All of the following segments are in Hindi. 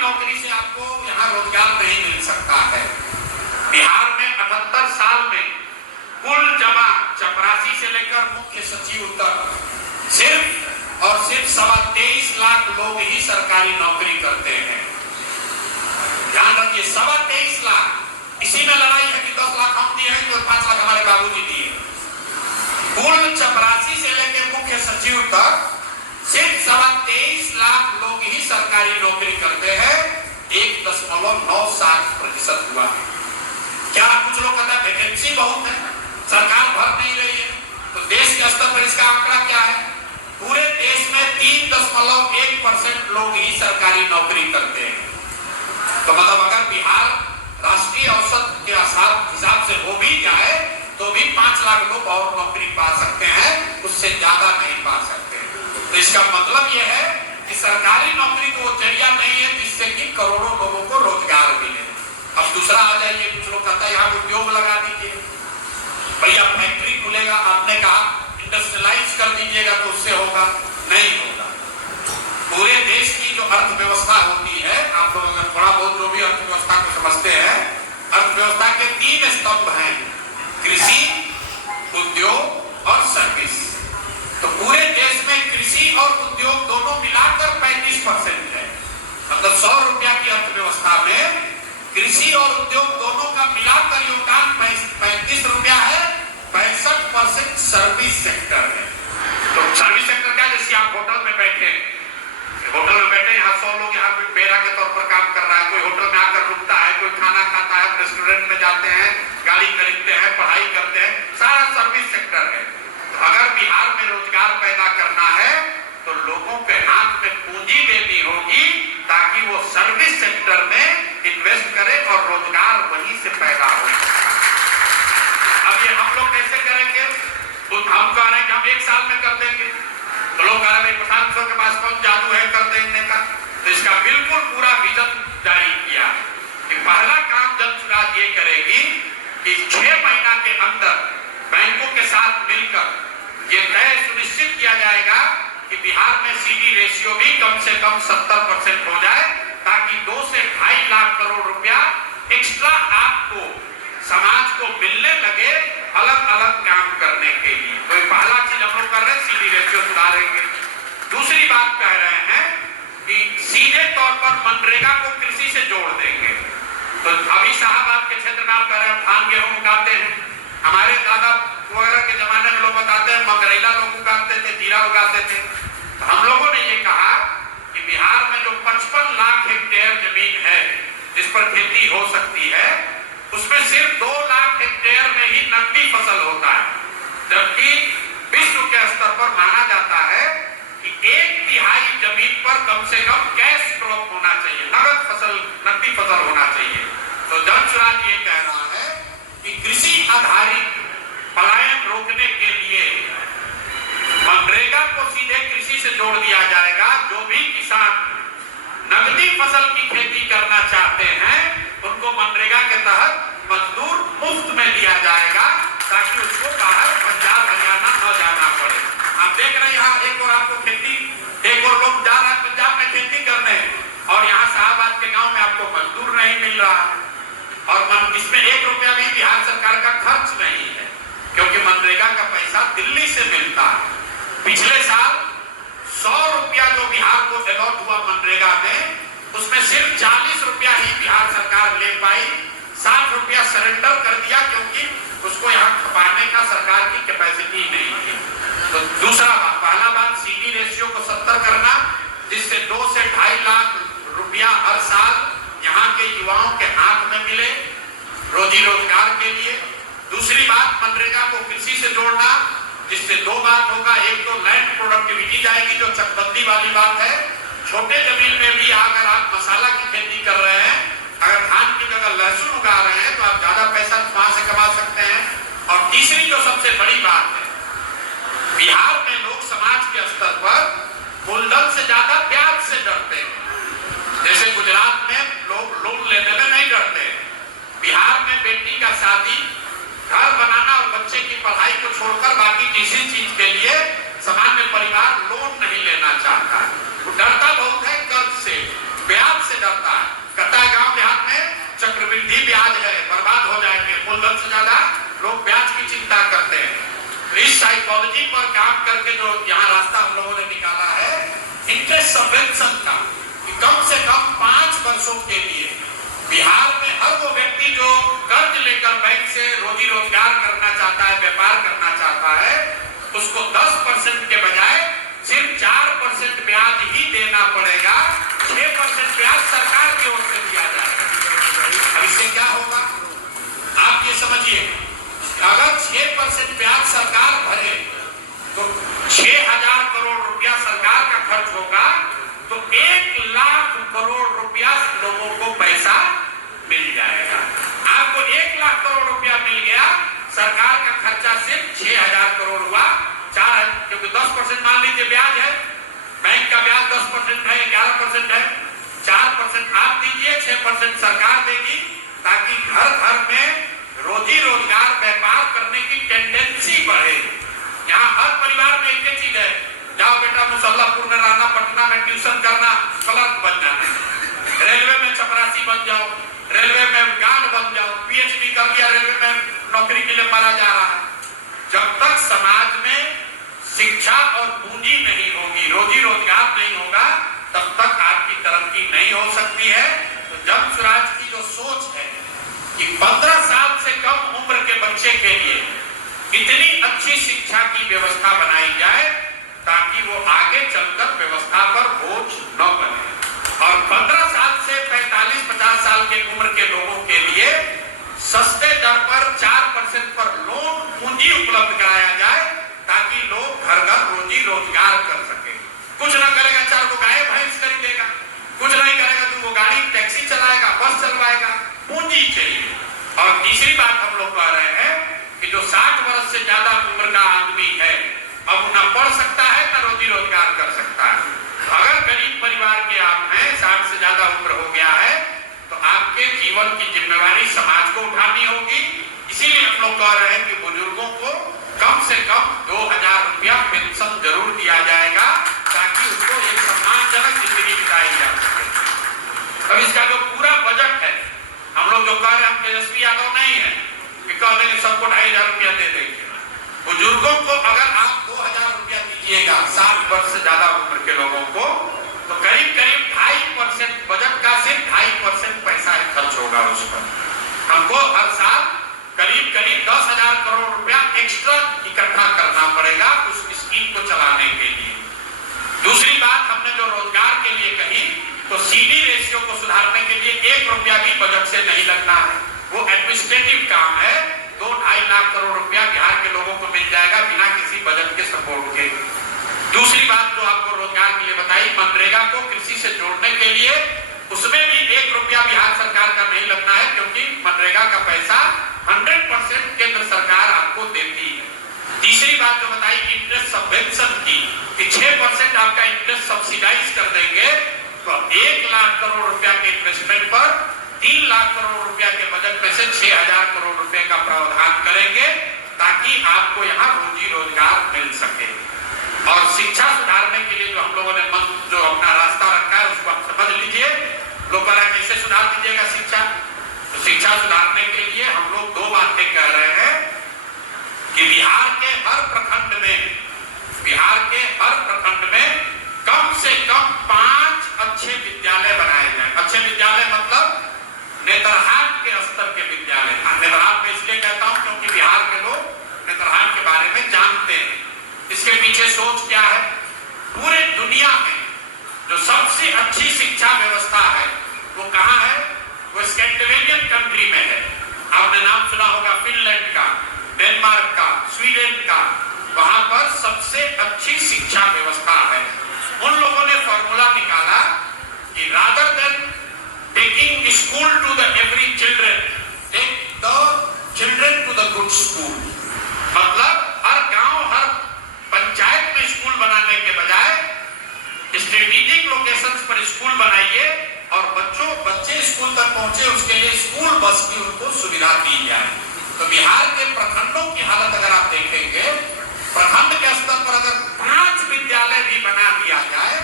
नौकरी से आपको यहाँ रोजगार नहीं मिल सकता है। बिहार में 78 साल में कुल जमा चपरासी से लेकर मुख्य सचिव तक सिर्फ और सिर्फ 23.25 लाख लोग ही सरकारी नौकरी करते हैं। ध्यान रखिए, 23.25 लाख। इसी में लड़ाई है कि 10 लाख हम दिए हैं तो 5 लाख हमारे बाबूजी दिए। कुल चपरासी से लेकर मुख्य सचिव तक सिर्फ 23.25 लाख लोग ही सरकारी नौकरी करते हैं। 1.97% हुआ है। क्या कुछ लोग कहते हैं वैकेंसी बहुत है, सरकार भर नहीं रही है, तो देश के स्तर पर इसका आंकड़ा क्या है? पूरे देश में 3.1% लोग ही सरकारी नौकरी करते हैं। तो मतलब अगर बिहार राष्ट्रीय औसत के हिसाब से हो भी जाए तो भी 5 लाख लोग और नौकरी पा सकते हैं, उससे ज्यादा नहीं पा सकते। तो इसका मतलब यह है कि सरकारी नौकरी को जरिया नहीं है जिससे कि करोड़ों लोगों को रोजगार मिले। अब दूसरा आ जाइए, कुछ लोग कहता है यहाँ उद्योग लगा दीजिए, भैया फैक्ट्री खुलेगा, आपने कहा इंडस्ट्रियलाइज कर दीजिएगा तो उससे होगा, नहीं होगा। पूरे देश की जो अर्थव्यवस्था होती है, आप लोग अगर थोड़ा बहुत जो भी अर्थव्यवस्था को समझते हैं, अर्थव्यवस्था के 3 स्तंभ हैं, कृषि, उद्योग और सर्विस। तो पूरे देश में कृषि और उद्योग दोनों मिलाकर 35% है। मतलब 100 रुपया की अर्थव्यवस्था में कृषि और उद्योग दोनों का मिलाकर योगदान 35 रुपया है। 65% सर्विस सेक्टर है। तो सर्विस सेक्टर क्या, जैसे आप होटल में बैठे, यहाँ 100 लोग यहाँ बेरा के तौर पर काम कर रहा है, कोई होटल में आकर रुकता है, कोई खाना खाता है, रेस्टोरेंट में जाते हैं, गाड़ी खरीदते हैं, पढ़ाई करते हैं, सारा सर्विस सेक्टर है। तो अगर बिहार में रोजगार पैदा करना है तो लोगों के हाथ में पूंजी देनी होगी ताकि वो सर्विस सेक्टर में इन्वेस्ट करे और रोजगार वहीं से पैदा हो। अब ये हम लोग कैसे करेंगे? तो हम कह रहे हैं कि हम 1 साल में कर देंगे, तो लोग कह रहे हैं प्रशांत के पास कौन जादू है कर देने का। तो इसका बिल्कुल पूरा विजन जारी किया कि पहला काम जन सुराज ये करेगी कि 6 महीना के अंदर बैंकों के साथ मिलकर ये तय सुनिश्चित किया जाएगा कि बिहार में सीडी रेशियो भी कम से कम 70% हो जाए, ताकि 2 से 2.5 लाख करोड़ रुपया एक्स्ट्रा आपको समाज को मिलने लगे अलग अलग काम करने के लिए। तो पहला चीज हम लोग कर रहे हैं, सीडी रेशियो सुधारेंगे। दूसरी बात कह रहे हैं कि सीधे तौर पर मनरेगा को कृषि से जोड़ देंगे। तो अभी शाहबाद के क्षेत्र में आप कह रहे हैं धान गेहूं उगाते हैं, हमारे दादा वगैरह के जमाने में लोग बताते हैं मंगरैला लोग उगाते थे, जीरा उगाते थे। तो हम लोगों ने ये कहा कि बिहार में जो 55 लाख हेक्टेयर जमीन है जिस पर खेती हो सकती है, उसमें सिर्फ 2 लाख हेक्टेयर में ही नकदी फसल होता है, जबकि विश्व के स्तर पर माना जाता है कि 1/3 जमीन पर कम से कम कैश क्रॉप होना चाहिए, नगद फसल, नकदी फसल होना चाहिए। तो जन सुराज ये कह रहा है कि कृषि आधारित पलायन रोकने के लिए मनरेगा को सीधे कृषि से जोड़ दिया जाएगा। जो भी किसान नगदी फसल की खेती करना चाहते हैं उनको मनरेगा के तहत मजदूर मुफ्त में दिया जाएगा, ताकि उसको बाहर पंजाब हरियाणा न जाना पड़े। आप देख रहे हैं यहाँ एक और आपको खेती, एक और लोग जा रहा है पंजाब में खेती करने, और यहाँ शाहबाद के गांव में आपको मजदूर नहीं मिल रहा है। और इसमें 1 रुपया भी बिहार सरकार का खर्च नहीं है, क्योंकि मनरेगा का पैसा दिल्ली से मिलता है। पिछले साल 100 रुपया जो बिहार को अलॉट हुआ मनरेगा में, उसमें सिर्फ 40 रुपया ही बिहार सरकार ले पाई, 60 रुपया सरेंडर कर दिया, क्योंकि उसको यहाँ खपाने का सरकार की कैपेसिटी नहीं है। तो दूसरा बात, पहला बात सीडी रेशियो को 70 करना, जिससे 2 से 2.5 लाख रुपया हर साल यहाँ के युवाओं के हाथ में मिले रोजी रोजगार के लिए। दूसरी बात, मनरेगा को कृषि से जोड़ना, जिससे 2 बात होगा, एक तो लैंड प्रोडक्टिविटी जाएगी, जो चकबंदी वाली बात है। छोटे जमीन में भी अगर आप मसाला की खेती कर रहे हैं, अगर धान की जगह लहसुन उगा रहे हैं, तो आप ज्यादा पैसा वहां से कमा सकते हैं। और तीसरी जो सबसे बड़ी बात है, बिहार में लोग समाज के स्तर पर मूलधन से ज्यादा ब्याज से डरते हैं। जैसे गुजरात में लोग लोन लेने में नहीं डरते, बिहार में बेटी का शादी, घर बनाना और बच्चे की पढ़ाई को छोड़कर बाकी किसी चीज के लिए सामान्य परिवार लोन नहीं लेना चाहता है। वो डरता बहुत है, कर्ज से, ब्याज से डरता है। सबवेंशन था कि कम से कम 5 वर्षों के लिए बिहार में हर वो व्यक्ति जो कर्ज लेकर बैंक से रोजी रोजगार करना चाहता है, व्यापार करना चाहता है, उसको 10% के बजाय सिर्फ 4% ब्याज ही देना पड़ेगा। 6% ब्याज सरकार की ओर से दिया जाएगा। अब इससे क्या होगा आप ये समझिए, अगर 6% ब्याज सरकार भरे तो 6,000 करोड़ रुपया सरकार का खर्च होगा, तो 1 लाख करोड़ रुपया लोगों को पैसा मिल जाएगा। आपको 1 लाख करोड़ रुपया मिल गया, सरकार का खर्चा सिर्फ 6,000 करोड़ हुआ। 4 क्योंकि 10% मान लीजिए ब्याज है, बैंक का ब्याज 10% है, 11% है, 4% आप दीजिए, 6% सरकार देगी, ताकि घर घर में रोजी रोजगार व्यापार करने की टेंडेंसी बढ़े। यहाँ हर परिवार में एक चीज है, जाओ बेटा मुसल्लापुर में रहना, पटना में ट्यूशन करना, क्लर्क बन जाना, रेलवे में चपरासी बन जाओ, रेलवे में गार्ड बन जाओ, पीएचडी कर लिया, रेलवे में नौकरी के लिए मारा जा रहा है। जब तक समाज में शिक्षा और पूंजी नहीं होगी, रोजी रोजगार नहीं होगा, तब तक आपकी तरक्की नहीं हो सकती है। तो जन स्वराज की जो सोच है कि 15 साल से कम उम्र के बच्चे के लिए इतनी अच्छी शिक्षा की व्यवस्था बनाई जाए ताकि वो आगे चलकर व्यवस्था पर बोझ न बने, और 15 साल से 45-50 साल के उम्र के लोगों के लिए सस्ते दर पर 4% पर लोन पूंजी उपलब्ध कराया जाए, ताकि लोग घर घर रोजी रोजगार कर सके। कुछ ना करेगा 4 को गाय भैंस खरीदेगा, कुछ नहीं करेगा 2 को गाड़ी टैक्सी चलाएगा, बस चलवाएगा, पूंजी चाहिए। और तीसरी बात हम लोग कह रहे हैं कि जो 60 वर्ष से ज्यादा उम्र का आदमी है, अब न पढ़ सकता है न रोजी रोजगार कर सकता है। अगर गरीब परिवार के आप हैं, 60 से ज्यादा उम्र हो गया है, तो आपके जीवन की जिम्मेवारी समाज को उठानी होगी। इसीलिए हम लोग कह रहे हैं कि बुजुर्गों को कम से कम 2,000 रुपया पेंशन जरूर दिया जाएगा, ताकि उसको एक सम्मानजनक जिंदगी बिताई जा सके। अब इसका जो पूरा बजट है, हम लोग जो कह रहे हैं, हम तेजस्वी यादव नहीं है कि कह देंगे सबको 2,500 रुपया दे देंगे। बुजुर्गों को अगर आप 2,000 रुपया दीजिएगा 60 वर्ष से ज्यादा उम्र के लोगों को, तो करीब करीब 2.5% बजट का सिर्फ 2.5% पैसा खर्च होगा उस पर। हमको हर साल करीब करीब 10,000 करोड़ रुपया एक्स्ट्रा इकट्ठा करना पड़ेगा उस स्कीम को चलाने के लिए। दूसरी बात हमने जो रोजगार के लिए कही, तो सीडी रेशियो को सुधारने के लिए 1 रुपया भी बजट से नहीं लगना है, वो एडमिनिस्ट्रेटिव काम है। 2-2.5 लाख करोड़ रुपया बिहार के लोगों को मिल जाएगा बिना किसी बजट के सपोर्ट के। दूसरी बात जो आपको रोजगार के लिए बताई, मनरेगा को कृषि से जोड़ने के लिए, उसमें भी 1 रुपया बिहार सरकार का नहीं लगना है, क्योंकि मनरेगा का पैसा 100% केंद्र सरकार आपको देती है। तीसरी बात जो बताई इंटरेस्ट सबवेंशन की, कि 6% आपका इंटरेस्ट सब्सिडाइज कर देंगे, तो 1 लाख करोड़ रुपया के इन्वेस्टमेंट पर 3 लाख करोड़ रुपया के बजट में से 6,000 करोड़ रुपए का प्रावधान करेंगे, ताकि आपको यहाँ रोजी रोजगार मिल सके। और शिक्षा सुधारने के लिए जो हम लोगों ने जो अपना रास्ता रखा है, उसको आप समझ लीजिए। लोग कह रहे हैं कैसे सुधार दीजिएगा शिक्षा, तो शिक्षा सुधारने के लिए हम लोग 2 बातें कह रहे हैं कि बिहार के हर प्रखंड में कम से कम 5 अच्छे विद्यालय बनाए जाए। अच्छे विद्यालय मतलब नेतरहाट के स्तर के विद्यालय। नेतरहाट में इसलिए कहता हूं क्योंकि बिहार के लोग नेतरहाट के बारे में जानते हैं। इसके पीछे सोच क्या है, पूरे दुनिया में जो सबसे अच्छी शिक्षा व्यवस्था है वो कहाँ है, वो स्कैंडिनेवियन कंट्री में है। आपने नाम सुना होगा फिनलैंड का, डेनमार्क का, स्वीडन का, वहां पर सबसे अच्छी शिक्षा व्यवस्था है। उन लोगों ने फॉर्मूला निकाला कि rather than taking school to the every children, take the children to the good school. मतलब हर गांव, हर पंचायत में स्कूल बनाने के बजाय स्ट्रेटेजिक लोकेशंस पर स्कूल बनाइए, और बच्चे स्कूल तक पहुंचे, उसके लिए स्कूल बस की उनको सुविधा दी जाए। तो बिहार के प्रखंडों की हालत अगर आप देखेंगे, प्रखंड के स्तर पर अगर 5 विद्यालय भी बना दिया जाए,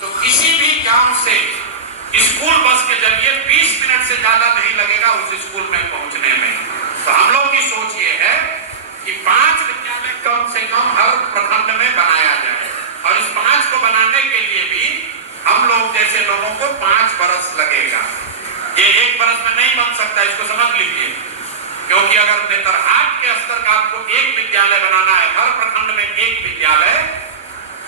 तो किसी भी गांव से स्कूल बस के जरिए 20 मिनट से ज्यादा नहीं लगेगा उस स्कूल में पहुंचने में। तो हम लोग की सोच ये है कि 5 विद्यालय कम से कम हर प्रखंड में बनाया जाए, और इस 5 को बनाने के लिए भी जैसे लोगों को 5 बरस लगेगा। ये 1 बरस में नहीं बन सकता, इसको समझ लीजिए। क्योंकि अगर नेतरहाट के स्तर का आपको एक विद्यालय बनाना है, हर प्रखंड में एक विद्यालय,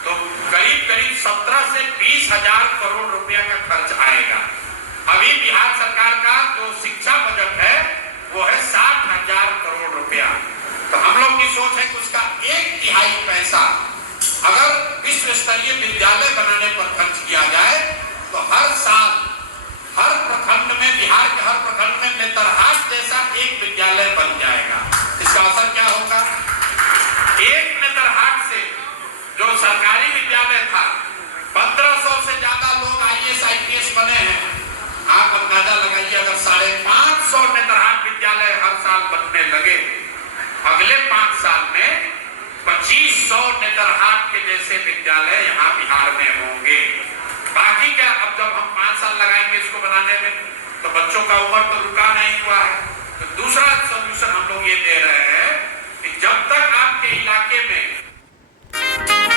तो करीब करीब 17 से 20 हजार करोड़ रुपया का खर्च आएगा। अभी बिहार सरकार का जो शिक्षा बजट है वो है 60,000 करोड़ रुपया। तो हम लोग की सोच है कि उसका 1/3 पैसा अगर विश्व स्तरीय विद्यालय बनाने पर खर्च किया जाए तो हर साल हर प्रखंड में, बिहार के हर प्रखंड में नेतरहाट जैसा एक विद्यालय बन जाएगा। इसका असर क्या होगा? एक नेतरहाट से जो सरकारी विद्यालय था, 1500 से ज्यादा लोग IAS IPS बने हैं। आप अंदाजा लगाइए, अगर 550 नेतरहाट विद्यालय हर साल बनने लगे, अगले 5 साल में 2500 नेतरहाट के जैसे विद्यालय यहाँ बिहार में होंगे। बाकी क्या, अब जब हम 5 साल लगाएंगे इसको बनाने में, तो बच्चों का उम्र तो रुका नहीं हुआ है।